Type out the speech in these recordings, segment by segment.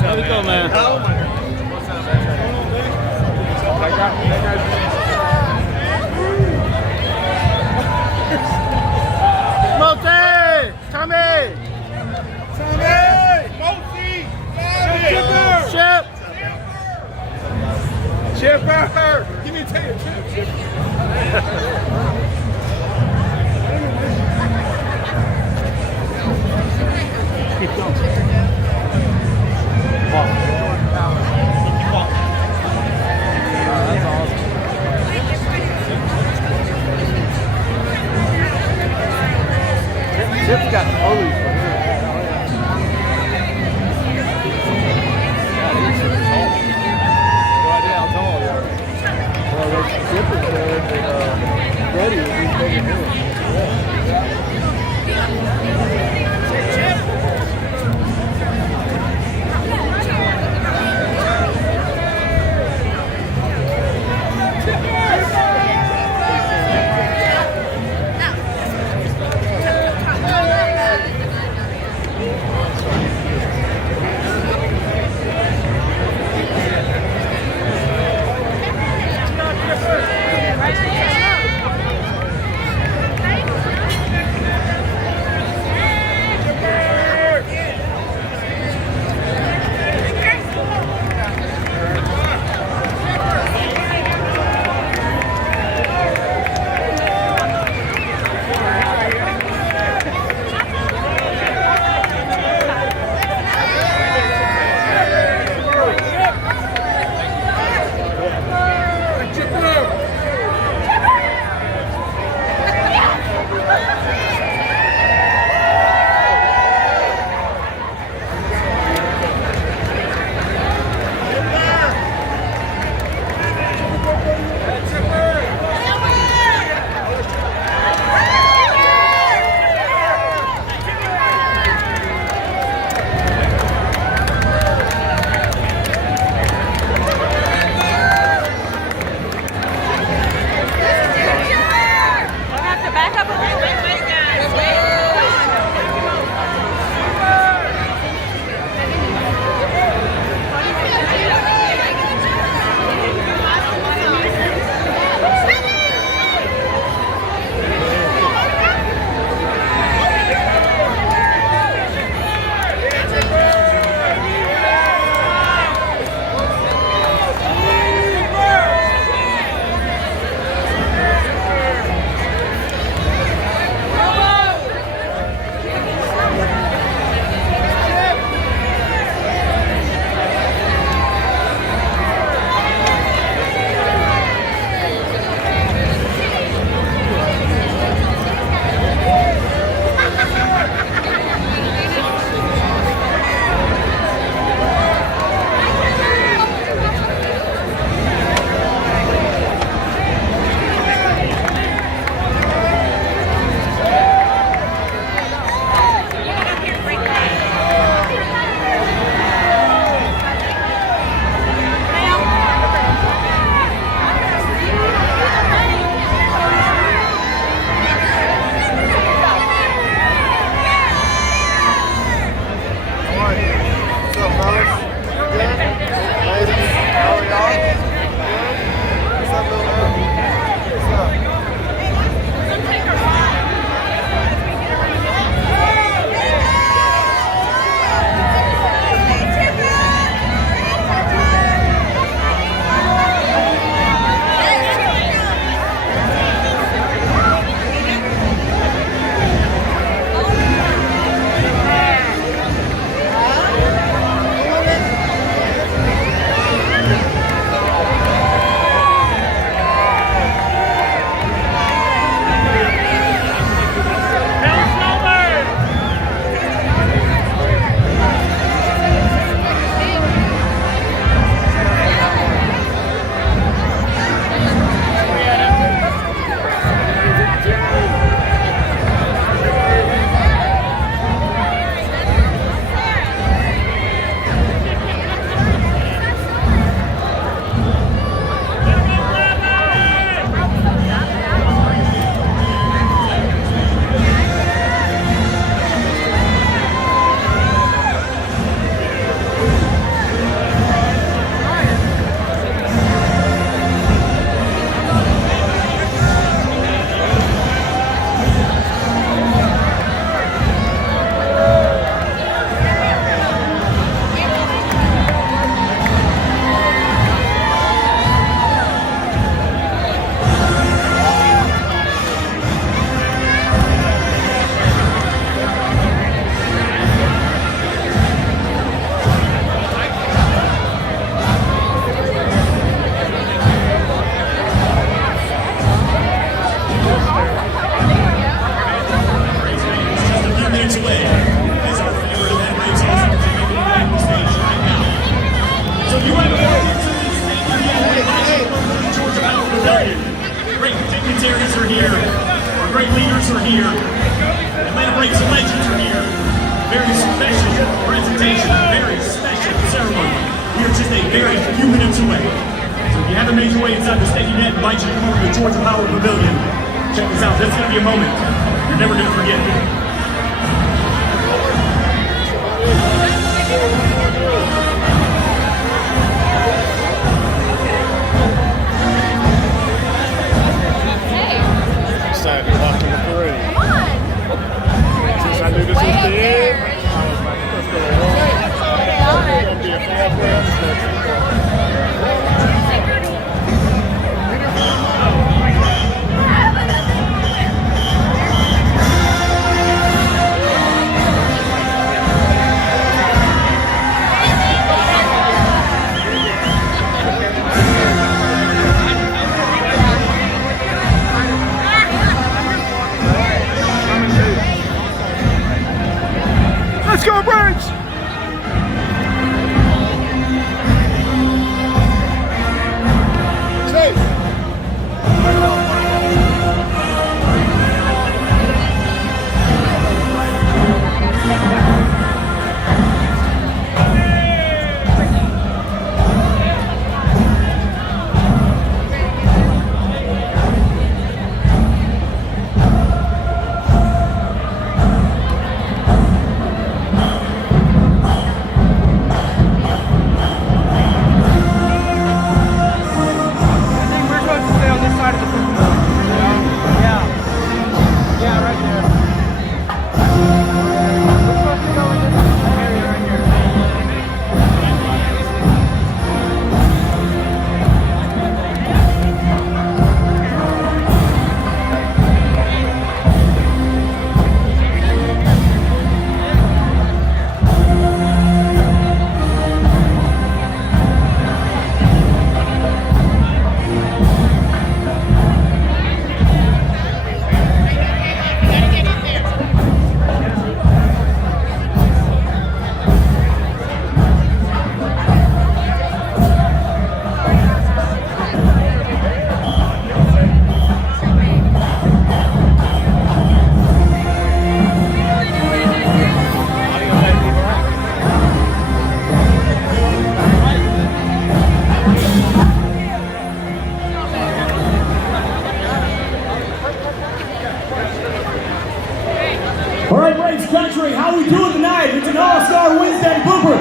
There we go, man. Mote! Tommy! Chip! Chipper! Give me a tape, Chip. Keep going. That's awesome. Chip's got always for him. No idea how tall you are. Well, Chip is there, but Freddie is bigger than him. here just a very few minutes away. So if you haven't made your way inside the stadium yet, I invite you to come over to the Georgia Power Pavilion. Check this out. This is going to be a moment you're never going to forget. Excited to walk in the parade. Come on. Since I knew this was Way the up there. end, I was like, let's go to war. It's going to be a fast way. Let's go, Birds! All right, Braves Country, how we doing tonight? It's an All-Star Wednesday blooper.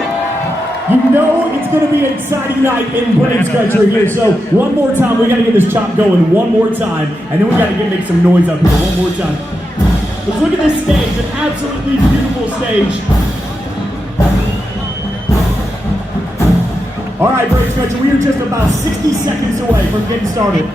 You know it's going to be an exciting night in Braves Country here. So one more time, we got to get this chop going one more time, and then we got to make some noise up here one more time. Let's look at this stage, an absolutely beautiful stage. All right, Braves Country, we are just about 60 seconds away from getting started.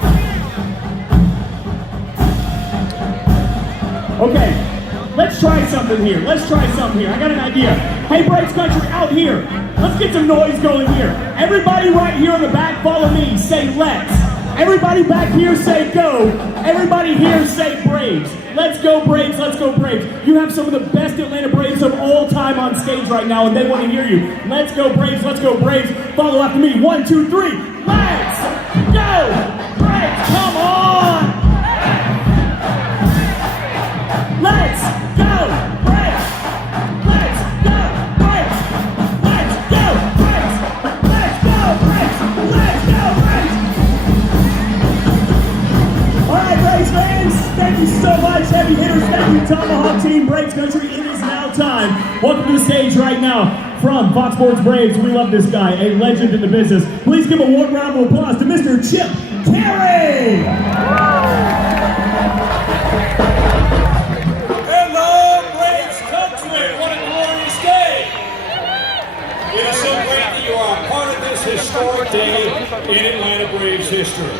Okay. Let's try something here. I got an idea. Hey, Braves Country, out here. Let's get some noise going here. Everybody right here in the back, follow me. Say let's. Everybody back here, say go. Everybody here, say Braves. Let's go, Braves. Let's go, Braves. You have some of the best Atlanta Braves of all time on stage right now, and they want to hear you. Let's go, Braves. Let's go, Braves. Follow after me. 1, 2, 3. Let's go, Braves. Come on. Let's go, Braves! Let's go, Braves! Let's go, Braves! Let's go, Braves! Let's go, Braves! All right, Braves fans, thank you so much. Heavy hitters, thank you, Tomahawk Team, Braves Country. It is now time. Welcome to the stage right now from Fox Sports Braves. We love this guy, a legend in the business. Please give a warm round of applause to Mr. Chip Terry! It is so great that you are a part of this historic day in Atlanta Braves history.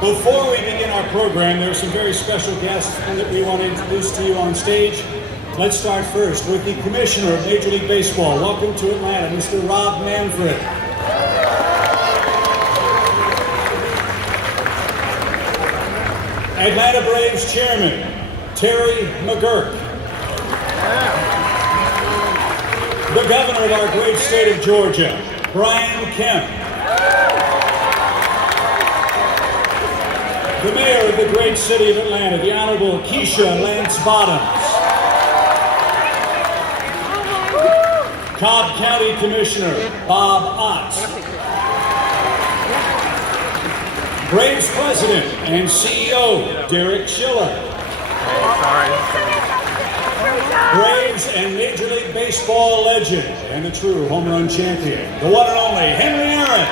Before we begin our program, there are some very special guests that we want to introduce to you on stage. Let's start first with the Commissioner of Major League Baseball. Welcome to Atlanta, Mr. Rob Manfred. Atlanta Braves Chairman, Terry McGuirk. The Governor of our great state of Georgia, Brian Kemp. The Mayor of the great city of Atlanta, the Honorable Keisha Lance Bottoms. Cobb County Commissioner Bob Ott. Braves President and CEO Derek Schiller. Braves and Major League Baseball legend and the true home run champion, the one and only Henry Aaron.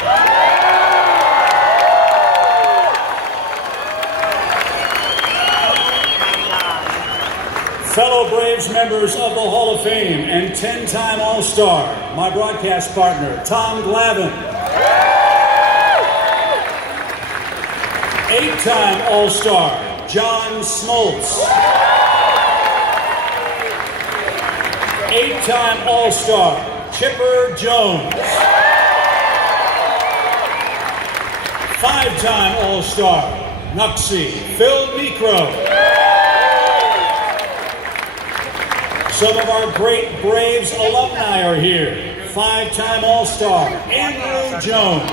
Fellow Braves members of the Hall of Fame and 10-time All-Star, my broadcast partner, Tom Glavine. 8-time All-Star, John Smoltz. 8-time All-Star, Chipper Jones. 5-time All-Star, Nuxie, Phil Niekro. Some of our great Braves alumni are here. 5-time All-Star, Andrew Jones.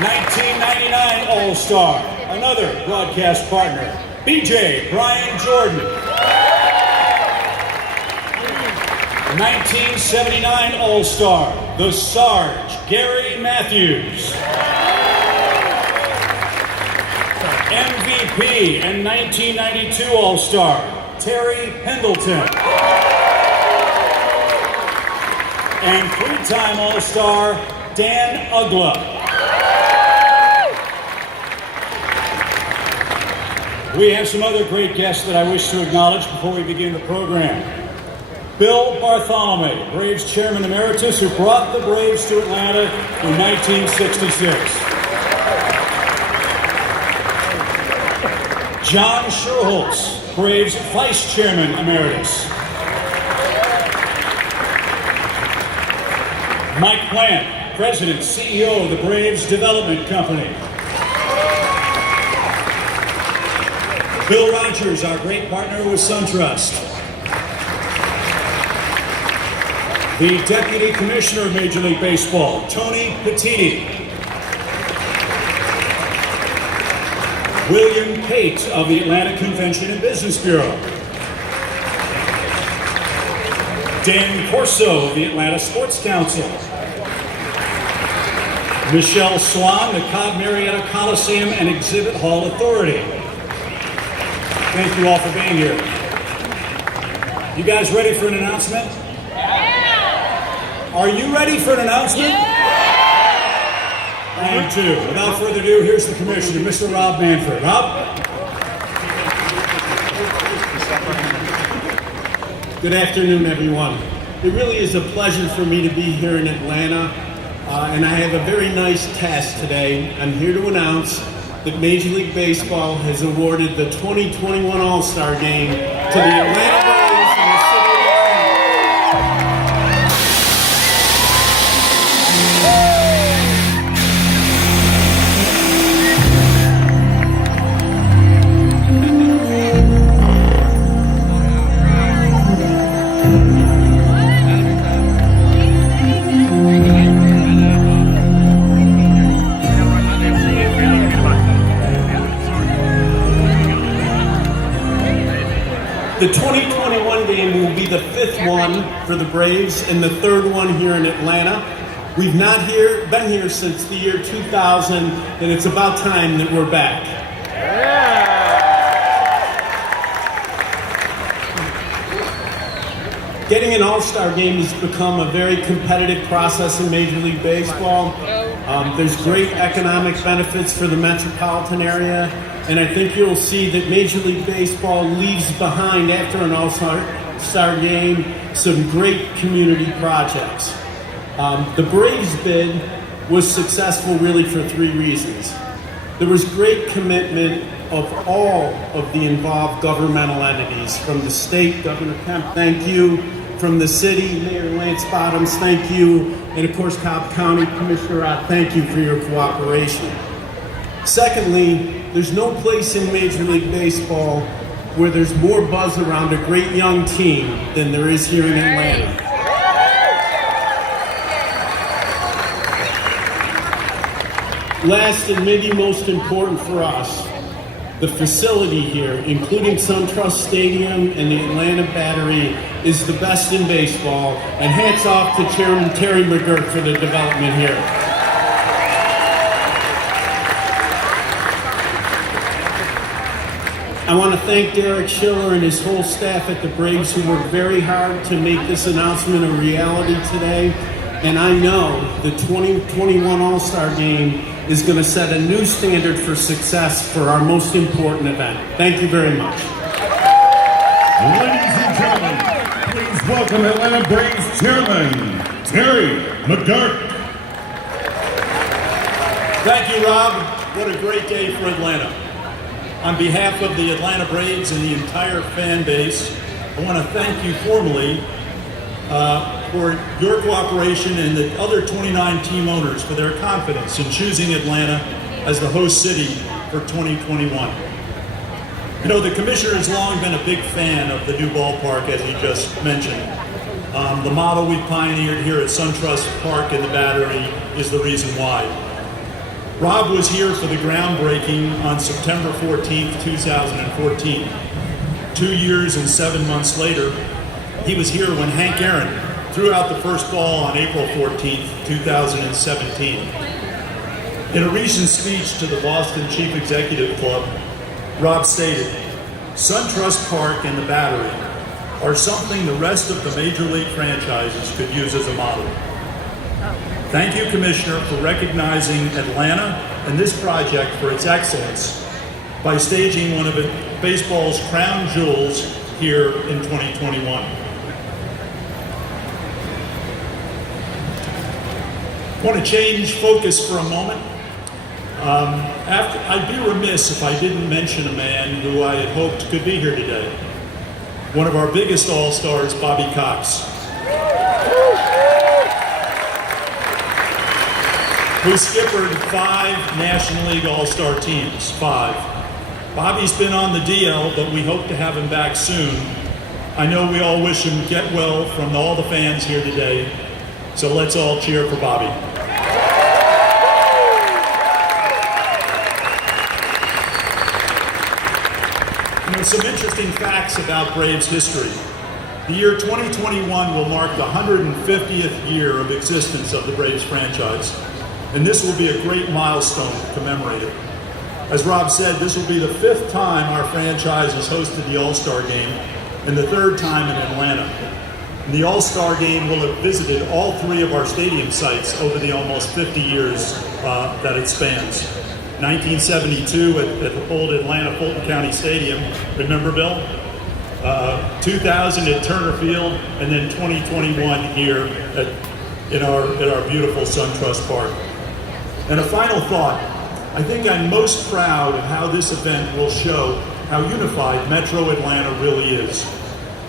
1999 All-Star, another broadcast partner, BJ Brian Jordan. 1979 All-Star, the Sarge, Gary Matthews. MVP and 1992 All-Star, Terry Pendleton. And 3-time All-Star, Dan Ugla. We have some other great guests that I wish to acknowledge before we begin the program. Bill Bartholomew, Braves Chairman Emeritus, who brought the Braves to Atlanta in 1966. John Schuerholz, Braves Vice Chairman Emeritus. Mike Plant, President, CEO of the Braves Development Company. Bill Rogers, our great partner with SunTrust. The Deputy Commissioner of Major League Baseball, Tony Petitti. William Pate of the Atlanta Convention and Business Bureau. Dan Corso of the Atlanta Sports Council. Michelle Swan, the Cobb Marietta Coliseum and Exhibit Hall Authority. Thank you all for being here. You guys ready for an announcement? Yeah! Are you ready for an announcement? Yeah! I am too. Without further ado, here's the Commissioner, Mr. Rob Manfred. Rob? Good afternoon, everyone. It really is a pleasure for me to be here in Atlanta, and I have a very nice task today. I'm here to announce that Major League Baseball has awarded the 2021 All-Star Game to the Atlanta Braves and the city of Atlanta. The 2021 game will be the 5th one for the Braves and the 3rd one here in Atlanta. We've not been here since the year 2000, and it's about time that we're back. Getting an All-Star game has become a very competitive process in Major League Baseball. There's great economic benefits for the metropolitan area, and I think you'll see that Major League Baseball leaves behind, after an All-Star game, some great community projects. The Braves bid was successful really for 3 reasons. There was great commitment of all of the involved governmental entities, from the state, Governor Kemp, thank you, from the city, Mayor Lance Bottoms, thank you, and of course Cobb County Commissioner Ott, thank you for your cooperation. Secondly, there's no place in Major League Baseball where there's more buzz around a great young team than there is here in Atlanta. Last and maybe most important for us, the facility here, including SunTrust Stadium and the Atlanta Battery, is the best in baseball, and hats off to Chairman Terry McGuirk for the development here. I want to thank Derek Schiller and his whole staff at the Braves who worked very hard to make this announcement a reality today. And I know the 2021 All-Star Game is going to set a new standard for success for our most important event. Thank you very much. Ladies and gentlemen, please welcome Atlanta Braves Chairman Terry McGuirk. Thank you, Rob. What a great day for Atlanta. On behalf of the Atlanta Braves and the entire fan base, I want to thank you formally for your cooperation and the other 29 team owners for their confidence in choosing Atlanta as the host city for 2021. You know, the commissioner has long been a big fan of the new ballpark, as he just mentioned. The model we pioneered here at SunTrust Park in the Battery is the reason why. Rob was here for the groundbreaking on September 14th, 2014. 2 years and 7 months later, he was here when Hank Aaron threw out the first ball on April 14th, 2017. In a recent speech to the Boston Chief Executive Club, Rob stated, "SunTrust Park and the Battery are something the rest of the Major League franchises could use as a model." Thank you, Commissioner, for recognizing Atlanta and this project for its excellence by staging one of baseball's crown jewels here in 2021. I want to change focus for a moment. I'd be remiss if I didn't mention a man who I had hoped could be here today. One of our biggest all-stars, Bobby Cox, who skippered 5 National League All-Star teams, 5. Bobby's been on the DL, but we hope to have him back soon. I know we all wish him get well from all the fans here today, so let's all cheer for Bobby. You know, some interesting facts about Braves history. The year 2021 will mark the 150th year of existence of the Braves franchise. And this will be a great milestone to commemorate it. As Rob said, this will be the 5th time our franchise has hosted the All-Star Game and the 3rd time in Atlanta. And the All-Star Game will have visited all 3 of our stadium sites over the almost 50 years that it spans. 1972 at the old Atlanta Fulton County Stadium, remember, Bill? 2000 at Turner Field, and then 2021 here in our beautiful SunTrust Park. And a final thought, I think I'm most proud of how this event will show how unified Metro Atlanta really is.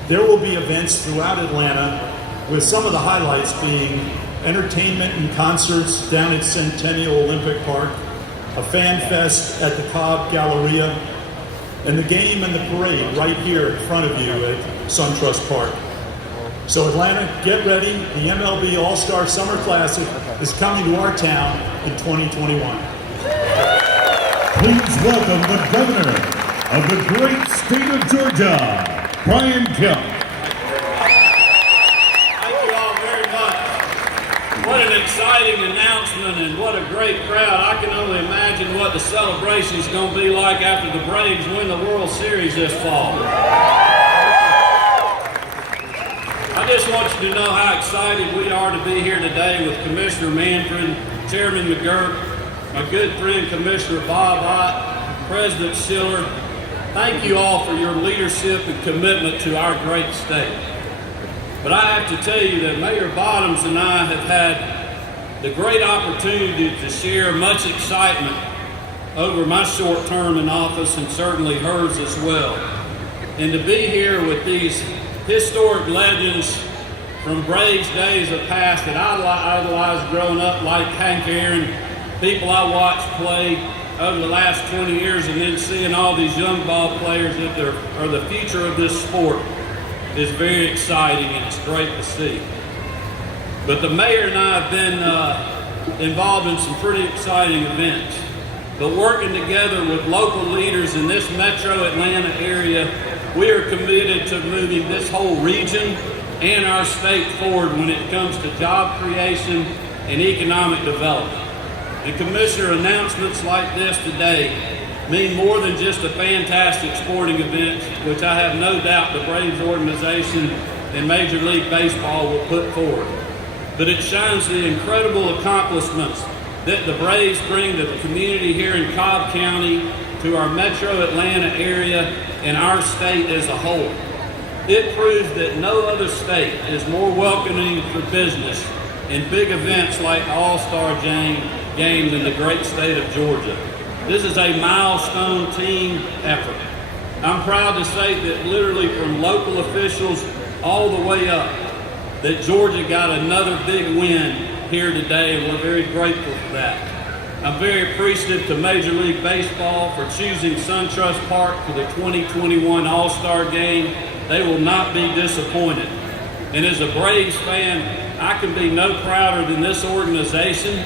There will be events throughout Atlanta, with some of the highlights being entertainment and concerts down at Centennial Olympic Park, a fan fest at the Cobb Galleria, and the game and the parade right here in front of you at SunTrust Park. So Atlanta, get ready. The MLB All-Star Summer Classic is coming to our town in 2021. Please welcome the governor of the great state of Georgia, Brian Kemp. Thank you all very much. What an exciting announcement and what a great crowd. I can only imagine what the celebration is going to be like after the Braves win the World Series this fall. I just want you to know how excited we are to be here today with Commissioner Manfred, Chairman McGuirk, my good friend Commissioner Bob Ott, President Schiller. Thank you all for your leadership and commitment to our great state. But I have to tell you that Mayor Bottoms and I have had the great opportunity to share much excitement over my short term in office, and certainly hers as well. And to be here with these historic legends from Braves days of past that I idolized growing up, like Hank Aaron, people I watched play over the last 20 years, and then seeing all these young ball players that are the future of this sport is very exciting, and it's great to see. But the mayor and I have been involved in some pretty exciting events. But working together with local leaders in this metro Atlanta area, We are committed to moving this whole region and our state forward when it comes to job creation and economic development. And Commissioner, announcements like this today mean more than just a fantastic sporting event, which I have no doubt the Braves organization and Major League Baseball will put forward. But it shines the incredible accomplishments that the Braves bring to the community here in Cobb County, to our metro Atlanta area, and our state as a whole. It proves that no other state is more welcoming for business and big events like the All-Star game than the great state of Georgia. This is a milestone team effort. I'm proud to say that literally from local officials all the way up, that Georgia got another big win here today, and we're very grateful for that. I'm very appreciative to Major League Baseball for choosing SunTrust Park for the 2021 All-Star Game. They will not be disappointed. And as a Braves fan, I can be no prouder than this organization,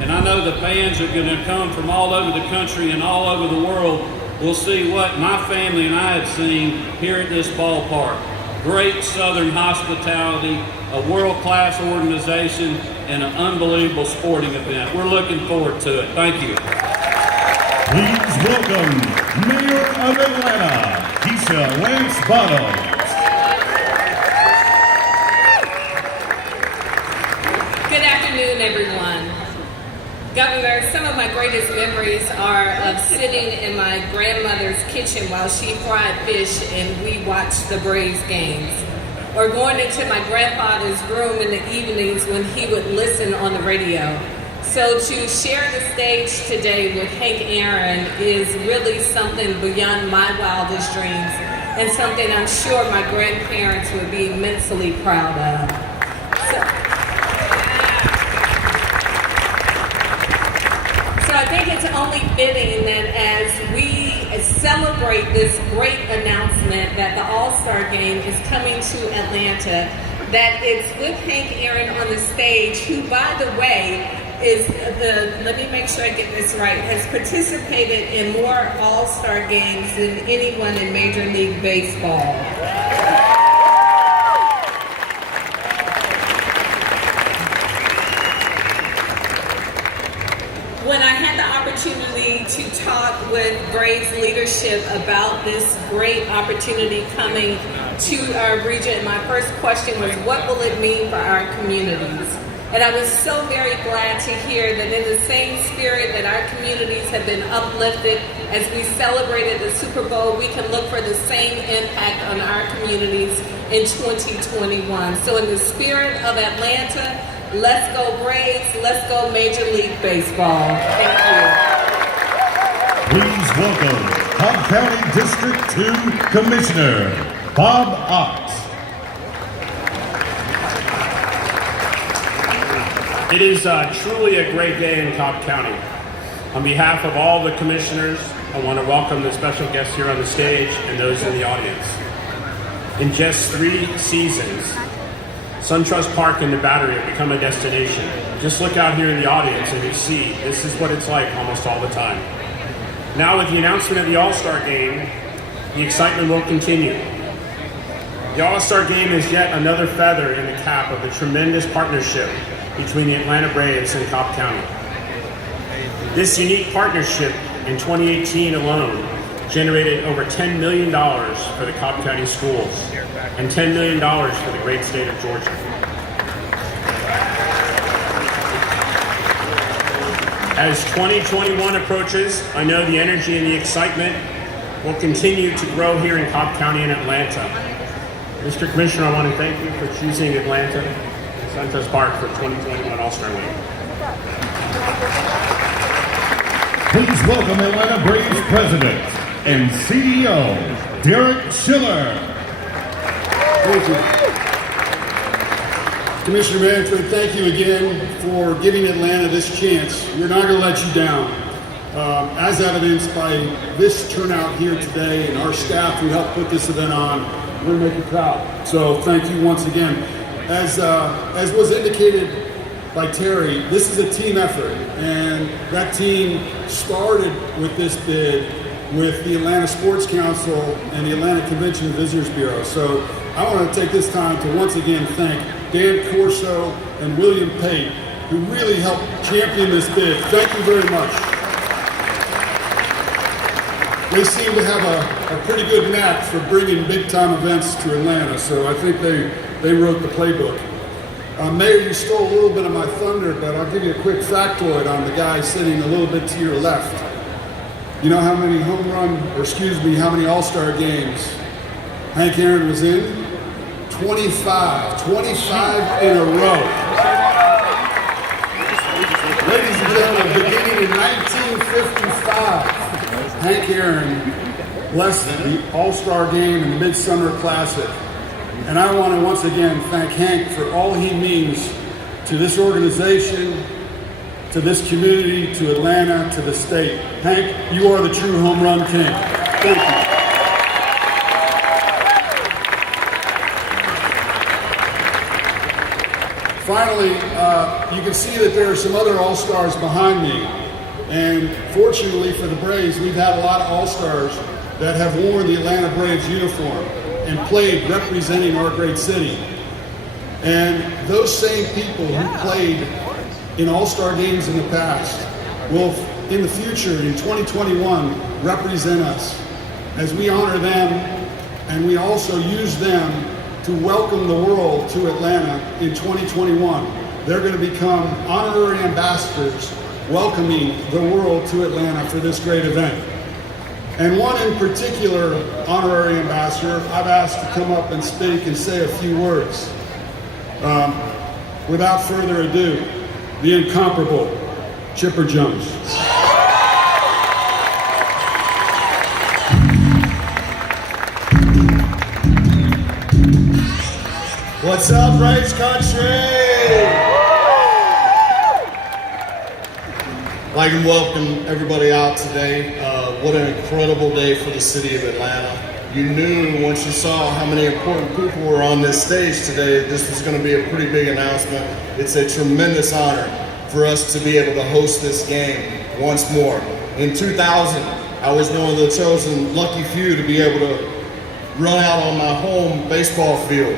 and I know the fans are going to come from all over the country and all over the world. We'll see what my family and I have seen here at this ballpark. Great Southern hospitality, a world-class organization, and an unbelievable sporting event. We're looking forward to it. Thank you. Please welcome Mayor of Atlanta, Keisha Lance Bottoms. Good afternoon, everyone. Governor, some of my greatest memories are of sitting in my grandmother's kitchen while she fried fish and we watched the Braves games. Or going into my grandfather's room in the evenings when he would listen on the radio. So to share the stage today with Hank Aaron is really something beyond my wildest dreams and something I'm sure my grandparents would be immensely proud of. So I think it's only fitting that as we celebrate this great announcement that the All-Star Game is coming to Atlanta, that it's with Hank Aaron on the stage, who, by the way, let me make sure I get this right, has participated in more All-Star Games than anyone in Major League Baseball. When I had the opportunity to talk with Braves leadership about this great opportunity coming to our region, my first question was, what will it mean for our communities? And I was so very glad to hear that in the same spirit that our communities have been uplifted as we celebrated the Super Bowl, we can look for the same impact on our communities in 2021. So in the spirit of Atlanta, let's go Braves, let's go Major League Baseball. Thank you. Please welcome Cobb County District 2 Commissioner Bob Ott. It is truly a great day in Cobb County. On behalf of all the commissioners, I want to welcome the special guests here on the stage and those in the audience. In just 3 seasons, SunTrust Park and the Battery have become a destination. Just look out here in the audience and you see this is what it's like almost all the time. Now with the announcement of the All-Star Game, the excitement will continue. The All-Star Game is yet another feather in the cap of the tremendous partnership between the Atlanta Braves and Cobb County. This unique partnership in 2018 alone generated over $10 million for the Cobb County schools and $10 million for the great state of Georgia. As 2021 approaches, I know the energy and the excitement will continue to grow here in Cobb County and Atlanta. Mr. Commissioner, I want to thank you for choosing Atlanta and SunTrust Park for 2021 All-Star Week. Please welcome Atlanta Braves President and CEO, Derek Schiller. Thank you. Commissioner Manfred, thank you again for giving Atlanta this chance. We're not going to let you down. As evidenced by this turnout here today and our staff who helped put this event on, we're going to make you proud. So thank you once again. As was indicated by Terry, this is a team effort, and that team started with this bid with the Atlanta Sports Council and the Atlanta Convention and Visitors Bureau. So I want to take this time to once again thank Dan Corso and William Pate, who really helped champion this bid. Thank you very much. They seem to have a pretty good knack for bringing big-time events to Atlanta, so I think they wrote the playbook. Mayor, you stole a little bit of my thunder, but I'll give you a quick factoid on the guy sitting a little bit to your left. You know how many how many All-Star games Hank Aaron was in? 25 in a row. Ladies and gentlemen, beginning in 1955, Hank Aaron blessed the All-Star Game and the Midsummer Classic. And I want to once again thank Hank for all he means to this organization, to this community, to Atlanta, to the state. Hank, you are the true home run king. Thank you. Finally, you can see that there are some other All-Stars behind me. And fortunately for the Braves, we've had a lot of All-Stars that have worn the Atlanta Braves uniform and played representing our great city. And those same people who played in All-Star games in the past will, in the future, in 2021, represent us as we honor them, and we also use them to welcome the world to Atlanta in 2021. They're going to become honorary ambassadors welcoming the world to Atlanta for this great event. And one in particular honorary ambassador, I've asked to come up and speak and say a few words. Without further ado, the incomparable Chipper Jones. What's up, Braves country? I'd like to welcome everybody out today. What an incredible day for the city of Atlanta. You knew once you saw how many important people were on this stage today, this was going to be a pretty big announcement. It's a tremendous honor for us to be able to host this game once more. In 2000, I was one of the chosen lucky few to be able to run out on my home baseball field,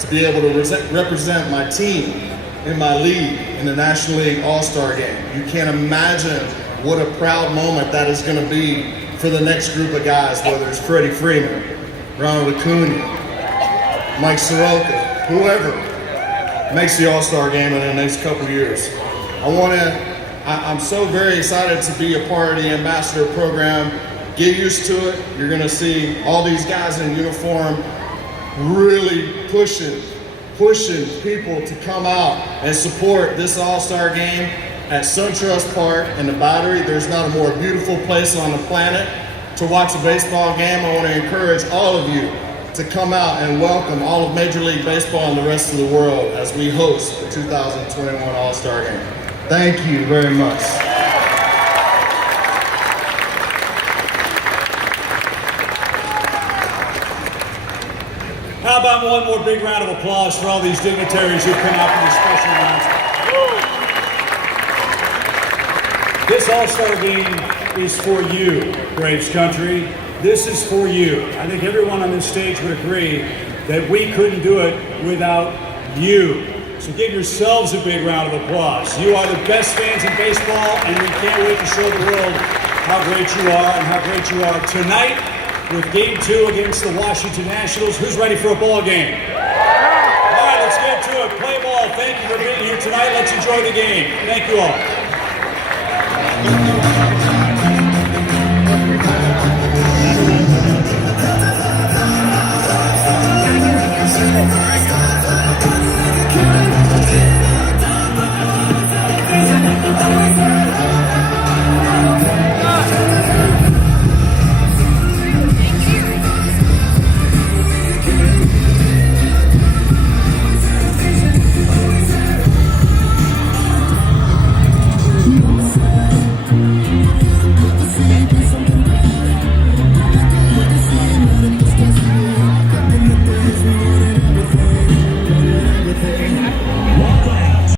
to be able to represent my team in my league in the National League All-Star Game. You can't imagine what a proud moment that is going to be for the next group of guys, whether it's Freddie Freeman, Ronald Acuna, Mike Soroka, whoever makes the All-Star Game in the next couple of years. I'm so very excited to be a part of the Ambassador Program. Get used to it. You're going to see all these guys in uniform really pushing people to come out and support this All-Star Game at SunTrust Park in the Battery. There's not a more beautiful place on the planet to watch a baseball game. I want to encourage all of you to come out and welcome all of Major League Baseball and the rest of the world as we host the 2021 All-Star Game. Thank you very much. How about one more big round of applause for all these dignitaries who've come out for this special announcement. This All-Star Game is for you, Braves country. This is for you. I think everyone on this stage would agree that we couldn't do it without you. So give yourselves a big round of applause. You are the best fans in baseball, and we can't wait to show the world how great you are and how great you are tonight with Game 2 against the Washington Nationals. Who's ready for a ball game? All right, let's get to it. Play ball. Thank you for being here tonight. Let's enjoy the game. Thank you all.